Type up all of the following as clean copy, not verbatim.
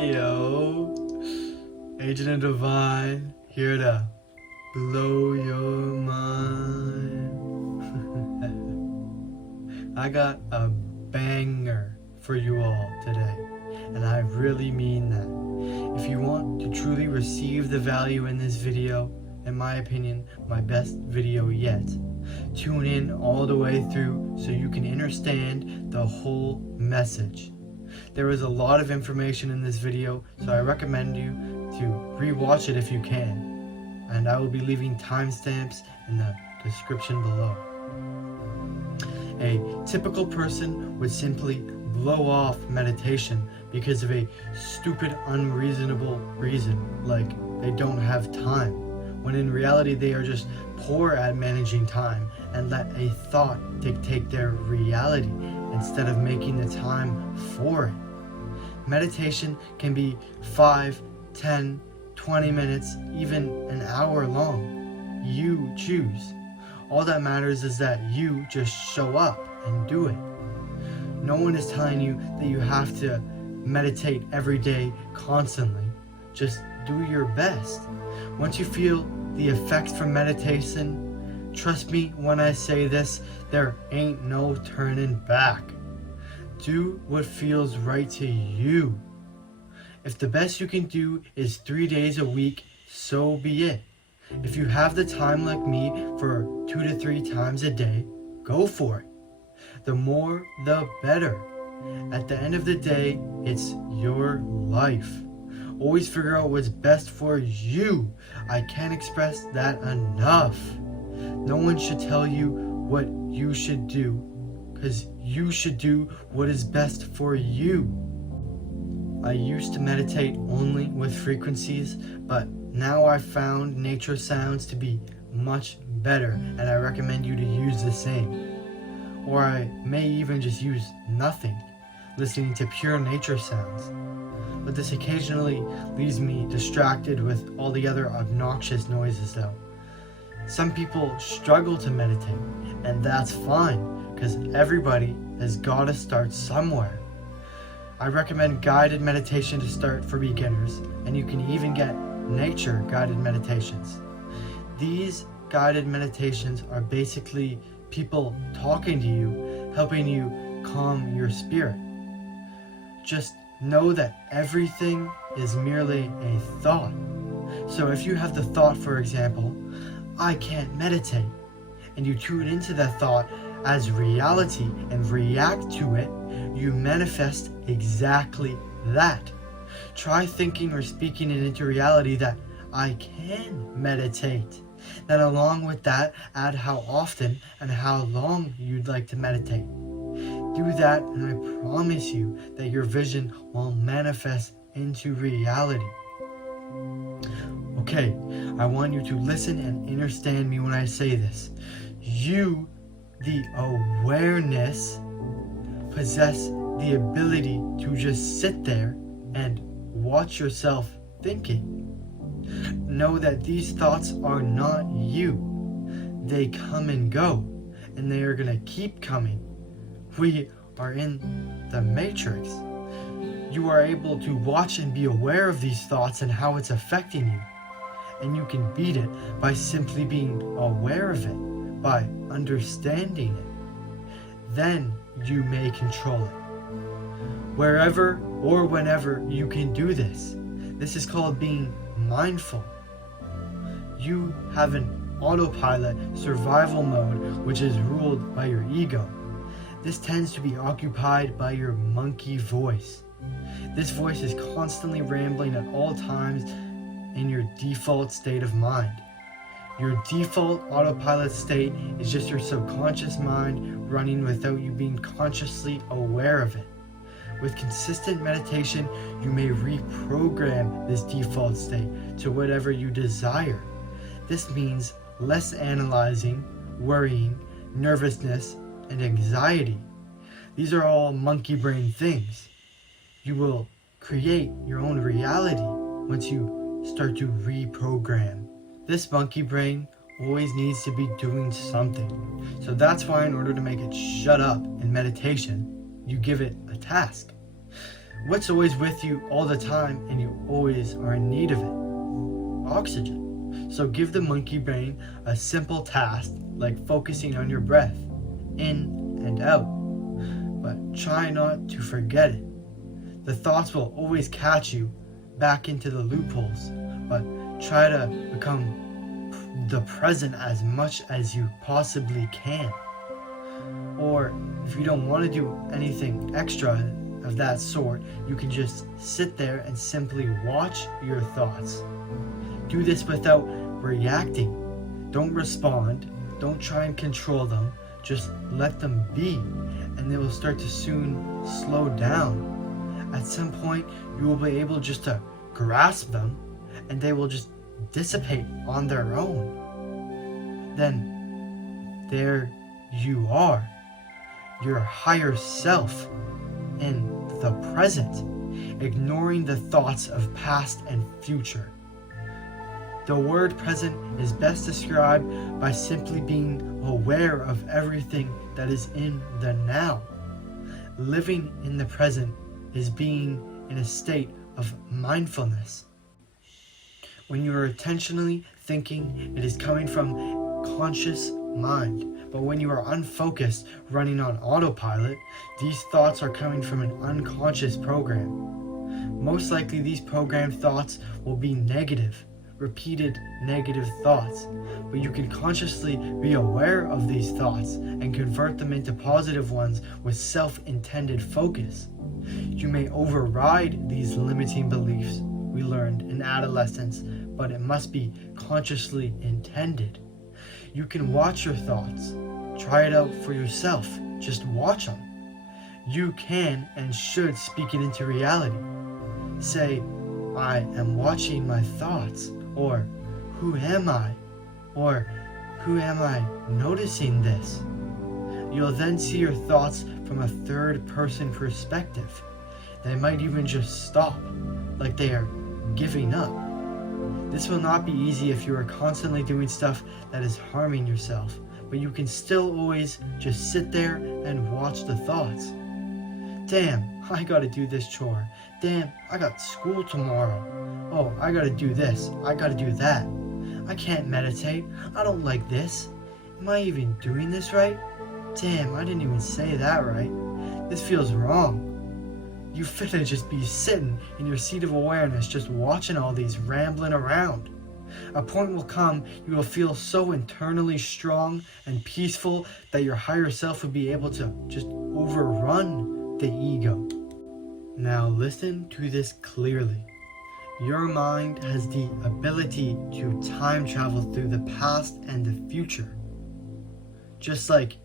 Hey yo, Agent of Divine, here to blow your mind. I got a banger for you all today, and I really mean that. If you want to truly receive the value in this video, in my opinion, my best video yet, tune in all the way through so you can understand the whole message. There is a lot of information in this video, so I recommend you to rewatch it if you can, and I will be leaving timestamps in the description below. A typical person would simply blow off meditation because of a stupid, unreasonable reason, like they don't have time, when in reality they are just poor at managing time and let a thought dictate their reality instead of making the time for it. Meditation can be 5, 10, 20 minutes, even an hour long. You choose. All that matters is that you just show up and do it. No one is telling you that you have to meditate every day constantly. Just do your best. Once you feel the effects from meditation, trust me when I say this, there ain't no turning back. Do what feels right to you. If the best you can do is 3 days a week, so be it. If you have the time like me for 2 to 3 times a day, go for it. The more, the better. At the end of the day, it's your life. Always figure out what's best for you. I can't express that enough. No one should tell you what you should do, because you should do what is best for you. I used to meditate only with frequencies, but now I've found nature sounds to be much better, and I recommend you to use the same. Or I may even just use nothing, listening to pure nature sounds. But this occasionally leaves me distracted with all the other obnoxious noises though. Some people struggle to meditate, and that's fine, because everybody has got to start somewhere. I recommend guided meditation to start for beginners, and you can even get nature guided meditations. These guided meditations are basically people talking to you, helping you calm your spirit. Just know that everything is merely a thought. So if you have the thought, for example, I can't meditate, and you tune into that thought as reality and react to it, you manifest exactly that. Try thinking or speaking it into reality that I can meditate. Then along with that, add how often and how long you'd like to meditate. Do that, and I promise you that your vision will manifest into reality. Okay, I want you to listen and understand me when I say this. You, the awareness, possess the ability to just sit there and watch yourself thinking. Know that these thoughts are not you. They come and go, and they are going to keep coming. We are in the matrix. You are able to watch and be aware of these thoughts and how it's affecting you. And you can beat it by simply being aware of it, by understanding it. Then you may control it. Wherever or whenever you can do this. This is called being mindful. You have an autopilot survival mode which is ruled by your ego. This tends to be occupied by your monkey voice. This voice is constantly rambling at all times in your default state of mind. Your default autopilot state is just your subconscious mind running without you being consciously aware of it. With consistent meditation, you may reprogram this default state to whatever you desire. This means less analyzing, worrying, nervousness, and anxiety. These are all monkey brain things. You will create your own reality once you start to reprogram. This monkey brain always needs to be doing something. So that's why in order to make it shut up in meditation, you give it a task. What's always with you all the time and you always are in need of it? Oxygen. So give the monkey brain a simple task like focusing on your breath, in and out. But try not to forget it. The thoughts will always catch you back into the loopholes, but try to become the present as much as you possibly can. Or if you don't want to do anything extra of that sort, you can just sit there and simply watch your thoughts. Do this without reacting. Don't respond. Don't try and control them. Just let them be, and they will start to soon slow down. At some point, you will be able just to grasp them, and they will just dissipate on their own. Then, there you are, your higher self in the present, ignoring the thoughts of past and future. The word present is best described by simply being aware of everything that is in the now. Living in the present is being in a state of mindfulness. When you are intentionally thinking, it is coming from conscious mind. But when you are unfocused, running on autopilot, these thoughts are coming from an unconscious program. Most likely these programmed thoughts will be negative, repeated negative thoughts, but you can consciously be aware of these thoughts and convert them into positive ones with self-intended focus. You may override these limiting beliefs we learned in adolescence, but it must be consciously intended. You can watch your thoughts. Try it out for yourself. Just watch them. You can and should speak it into reality. Say, I am watching my thoughts, or who am I? Or who am I noticing this? You'll then see your thoughts from a third person perspective. They might even just stop, like they are giving up. This will not be easy if you are constantly doing stuff that is harming yourself, but you can still always just sit there and watch the thoughts. Damn, I gotta do this chore. Damn, I got school tomorrow. Oh, I gotta do this. I gotta do that. I can't meditate. I don't like this. Am I even doing this right? Damn, I didn't even say that right. This feels wrong. You finna just be sitting in your seat of awareness just watching all these rambling around. A point will come you will feel so internally strong and peaceful that your higher self will be able to just overrun the ego. Now listen to this clearly. Your mind has the ability to time travel through the past and the future. Just like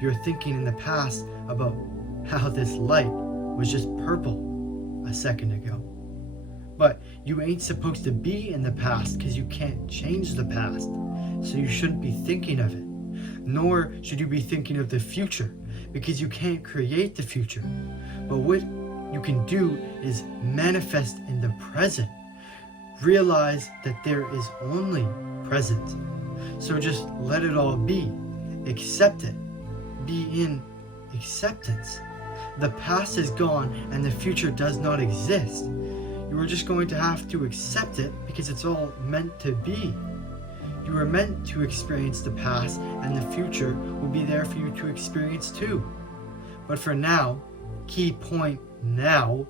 you're thinking in the past about how this light was just purple a second ago. But you ain't supposed to be in the past because you can't change the past. So you shouldn't be thinking of it. Nor should you be thinking of the future because you can't create the future. But what you can do is manifest in the present. Realize that there is only present. So just let it all be. Accept it. Be in acceptance. The past is gone and the future does not exist. You are just going to have to accept it because it's all meant to be. You are meant to experience the past and the future will be there for you to experience too. But for now, key point now,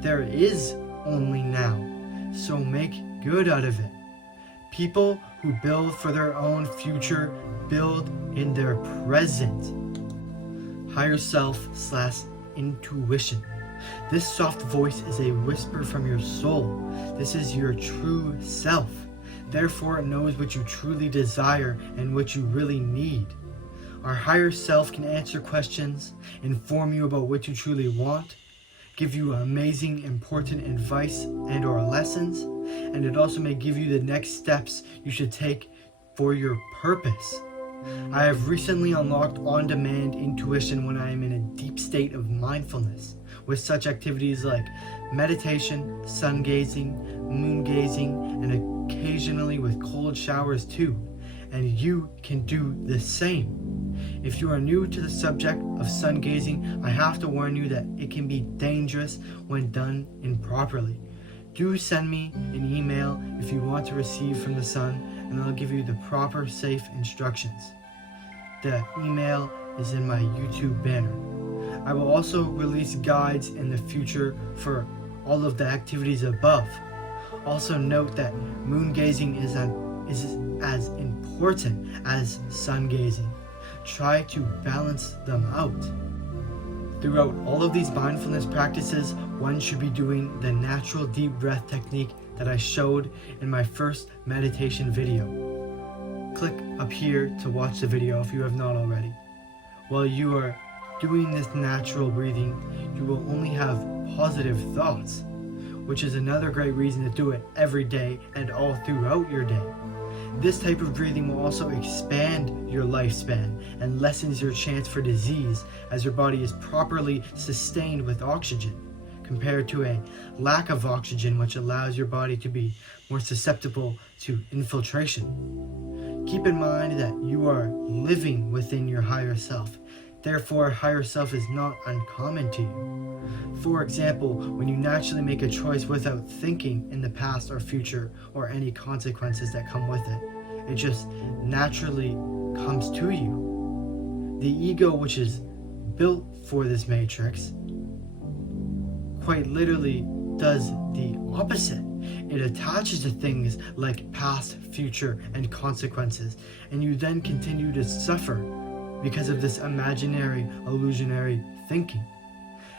there is only now. So make good out of it. People who build for their own future build in their present. Higher self / intuition. This soft voice is a whisper from your soul. This is your true self. Therefore, it knows what you truly desire and what you really need. Our higher self can answer questions, inform you about what you truly want, give you amazing, important advice and or lessons, and it also may give you the next steps you should take for your purpose. I have recently unlocked on-demand intuition when I am in a deep state of mindfulness, with such activities like meditation, sun gazing, moon gazing, and occasionally with cold showers too. and you can do the same. If you are new to the subject of sun gazing, I have to warn you that it can be dangerous when done improperly. Do send me an email if you want to receive from the sun, and I'll give you the proper safe instructions. The email is in my YouTube banner. I will also release guides in the future for all of the activities above. Also note that moon gazing is as important as sun gazing. Try to balance them out. Throughout all of these mindfulness practices, one should be doing the natural deep breath technique that I showed in my first meditation video. Click up here to watch the video if you have not already. While you are doing this natural breathing, you will only have positive thoughts, which is another great reason to do it every day and all throughout your day. This type of breathing will also expand your lifespan and lessens your chance for disease, as your body is properly sustained with oxygen, compared to a lack of oxygen, which allows your body to be more susceptible to infiltration. Keep in mind that you are living within your higher self. Therefore, higher self is not uncommon to you. For example, when you naturally make a choice without thinking in the past or future or any consequences that come with it, it just naturally comes to you. The ego, which is built for this matrix, quite literally does the opposite. It attaches to things like past, future, and consequences, and you then continue to suffer because of this imaginary, illusionary thinking.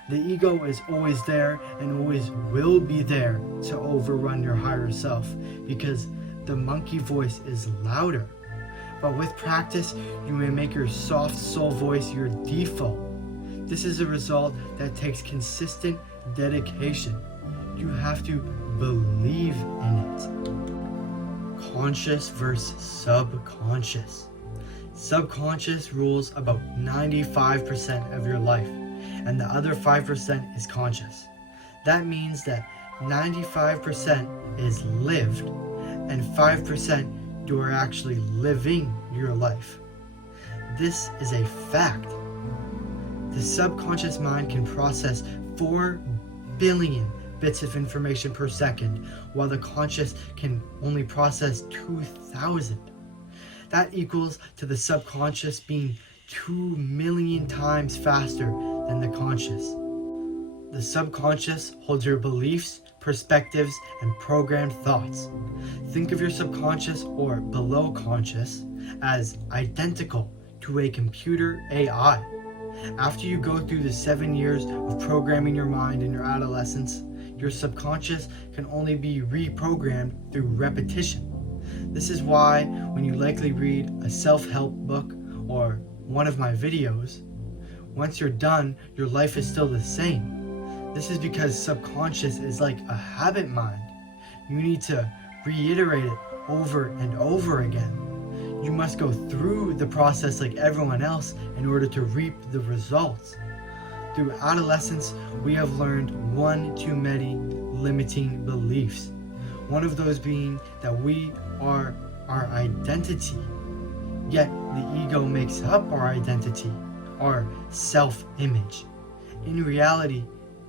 The ego is always there and always will be there to overrun your higher self, because the monkey voice is louder. But with practice, you may make your soft soul voice your default. This is a result that takes consistent dedication. You have to believe in it. Conscious versus subconscious. Subconscious rules about 95% of your life, and the other 5% is conscious. That means that 95% is lived, and 5% you are actually living your life. This is a fact. The subconscious mind can process 4 billion bits of information per second, while the conscious can only process 2,000. That equals to the subconscious being 2 million times faster than the conscious. The subconscious holds your beliefs, perspectives, and programmed thoughts. Think of your subconscious, or below conscious, as identical to a computer AI. After you go through the 7 years of programming your mind in your adolescence, your subconscious can only be reprogrammed through repetition. This is why when you likely read a self-help book or one of my videos, once you're done, your life is still the same. This is because subconscious is like a habit mind. You need to reiterate it over and over again. You must go through the process like everyone else in order to reap the results. Through adolescence, we have learned one too many limiting beliefs. One of those being that we are our identity. Yet the ego makes up our identity, our self-image. In reality,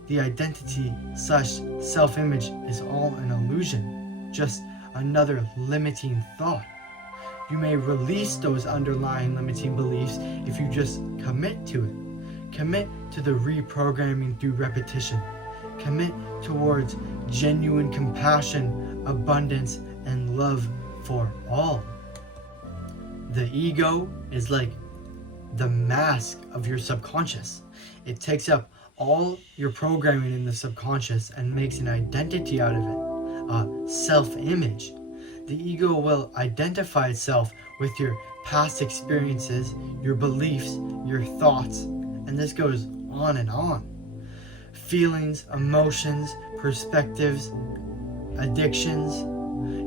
the identity such self-image is all an illusion, just another limiting thought. You may release those underlying limiting beliefs if you just commit to it. Commit to the reprogramming through repetition. Commit towards genuine compassion, abundance, and love for all. The ego is like the mask of your subconscious. It takes up all your programming in the subconscious and makes an identity out of it, a self-image. The ego will identify itself with your past experiences, your beliefs, your thoughts, and this goes on and on. Feelings, emotions, perspectives, addictions.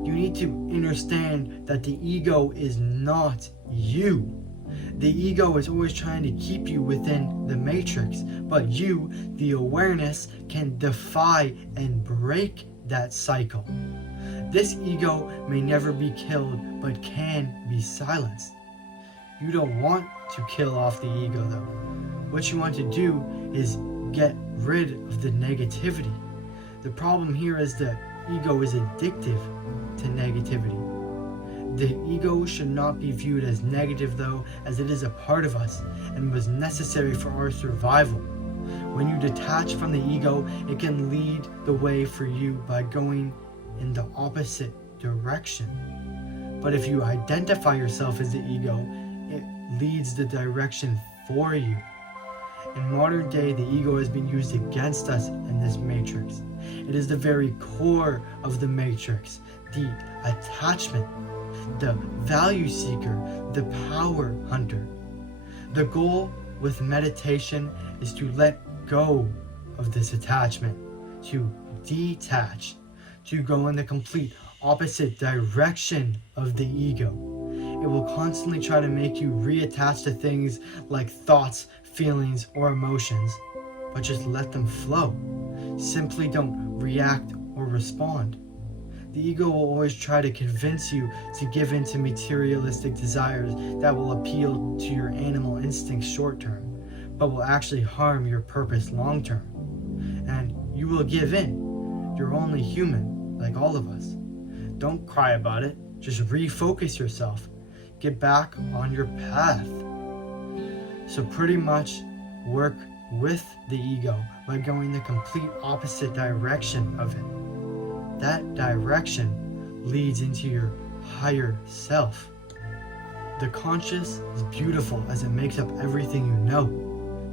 You need to understand that the ego is not you. The ego is always trying to keep you within the matrix, but you, the awareness, can defy and break that cycle. This ego may never be killed, but can be silenced. You don't want to kill off the ego though. What you want to do is get rid of the negativity. The problem here is the ego is addictive to negativity. The ego should not be viewed as negative though, as it is a part of us and was necessary for our survival. When you detach from the ego, it can lead the way for you by going in the opposite direction. But if you identify yourself as the ego, it leads the direction for you. In modern day, the ego has been used against us in this matrix. It is the very core of the matrix, the attachment, the value seeker, the power hunter. The goal with meditation is to let go of this attachment, to detach, to go in the complete opposite direction of the ego. It will constantly try to make you reattach to things like thoughts, feelings, or emotions, but just let them flow. Simply don't react or respond. The ego will always try to convince you to give in to materialistic desires that will appeal to your animal instincts short term, but will actually harm your purpose long term. And you will give in. You're only human, like all of us. Don't cry about it. Just refocus yourself. Get back on your path. So pretty much work with the ego by going the complete opposite direction of it. That direction leads into your higher self. The conscious is beautiful as it makes up everything you know,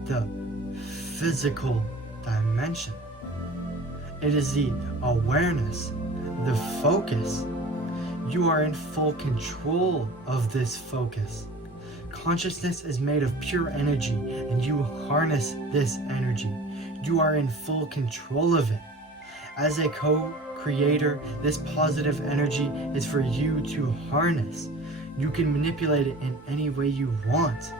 the physical dimension. It is the awareness, the focus. You are in full control of this focus. Consciousness is made of pure energy, and you harness this energy. You are in full control of it. As a co-creator, this positive energy is for you to harness. You can manipulate it in any way you want.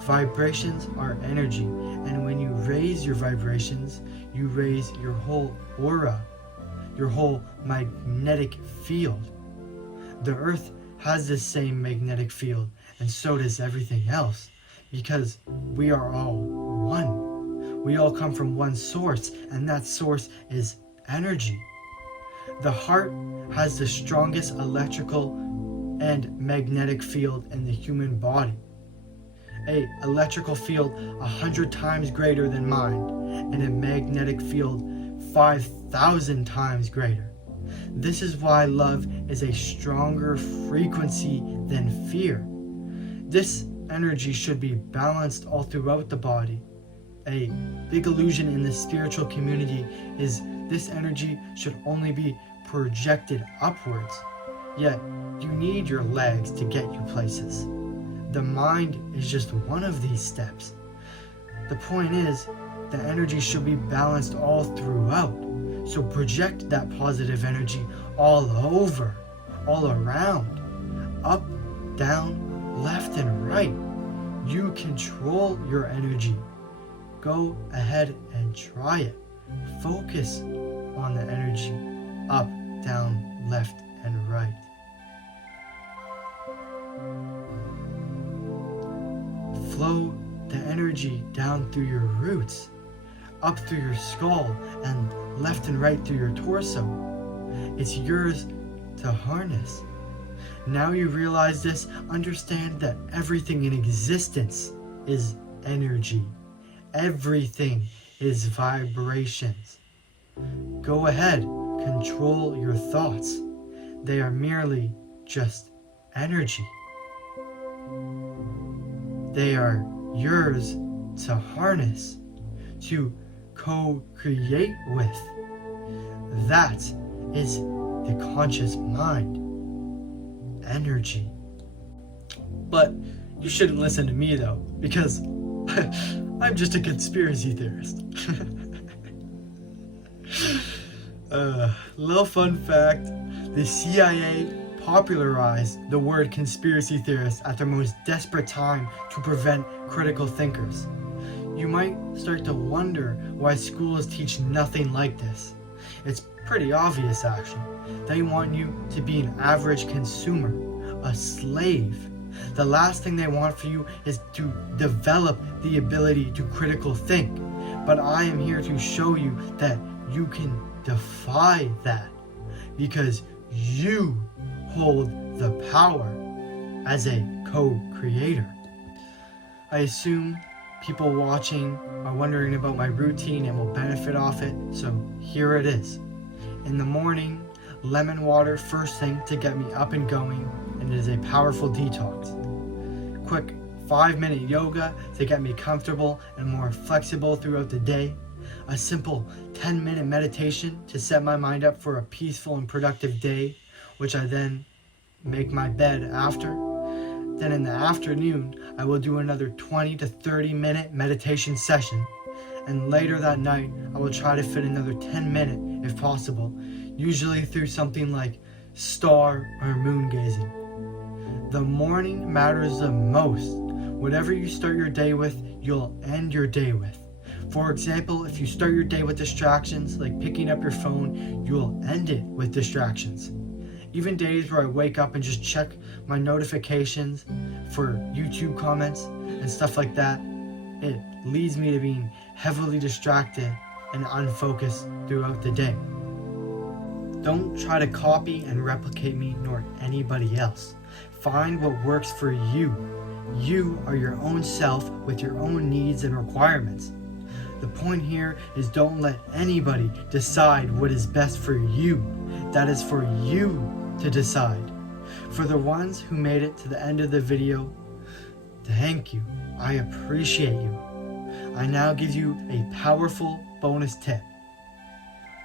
Vibrations are energy, and when you raise your vibrations, you raise your whole aura, your whole magnetic field. The earth has the same magnetic field, and so does everything else, because we are all one. We all come from one source, and that source is energy. The heart has the strongest electrical and magnetic field in the human body. A electrical field 100 times greater than mine, and a magnetic field 5,000 times greater. This is why love is a stronger frequency than fear. This energy should be balanced all throughout the body. A big illusion in the spiritual community is this energy should only be projected upwards. Yet, you need your legs to get you places. The mind is just one of these steps. The point is, the energy should be balanced all throughout. So project that positive energy all over, all around, up, down, left, and right. You control your energy. Go ahead and try it. Focus on the energy, up, down, left, and right. Flow the energy down through your roots, up through your skull, and left and right through your torso. It's yours to harness. Now you realize this, understand that everything in existence is energy. Everything is vibrations. Go ahead, control your thoughts. They are merely just energy. They are yours to harness, to co-create with. That is the conscious mind. Energy. But you shouldn't listen to me though, because I'm just a conspiracy theorist. Little fun fact, the CIA popularized the word conspiracy theorist at their most desperate time to prevent critical thinkers. You might start to wonder why schools teach nothing like this. It's pretty obvious actually. They want you to be an average consumer, a slave. The last thing they want for you is to develop the ability to critical think. But I am here to show you that you can defy that because you hold the power as a co-creator. I assume people watching are wondering about my routine and will benefit off it, so here it is. In the morning, lemon water first thing to get me up and going, and it is a powerful detox. Quick 5-minute yoga to get me comfortable and more flexible throughout the day. A simple 10-minute meditation to set my mind up for a peaceful and productive day, which I then make my bed after. Then in the afternoon, I will do another 20 to 30-minute meditation session. And later that night, I will try to fit another 10-minute if possible, usually through something like star or moon gazing. The morning matters the most. Whatever you start your day with, you'll end your day with. For example, if you start your day with distractions, like picking up your phone, you'll end it with distractions. Even days where I wake up and just check my notifications for YouTube comments and stuff like that, it leads me to being heavily distracted and unfocused throughout the day. Don't try to copy and replicate me nor anybody else. Find what works for you. You are your own self with your own needs and requirements. The point here is don't let anybody decide what is best for you. That is for you to decide. For the ones who made it to the end of the video, thank you. I appreciate you. I now give you a powerful bonus tip.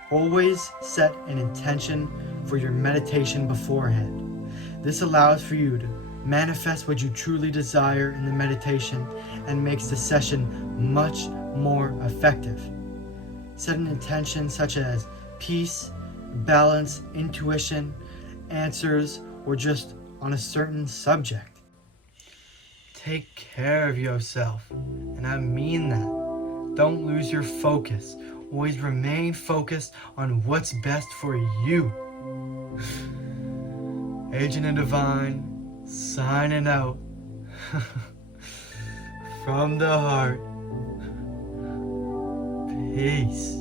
Always set an intention for your meditation beforehand. This allows for you to manifest what you truly desire in the meditation and makes the session much more effective. Set an intention such as peace, balance, intuition, answers, or just on a certain subject. Take care of yourself, and I mean that. Don't lose your focus. Always remain focused on what's best for you. Agent and Divine, signing out. From the heart. Peace.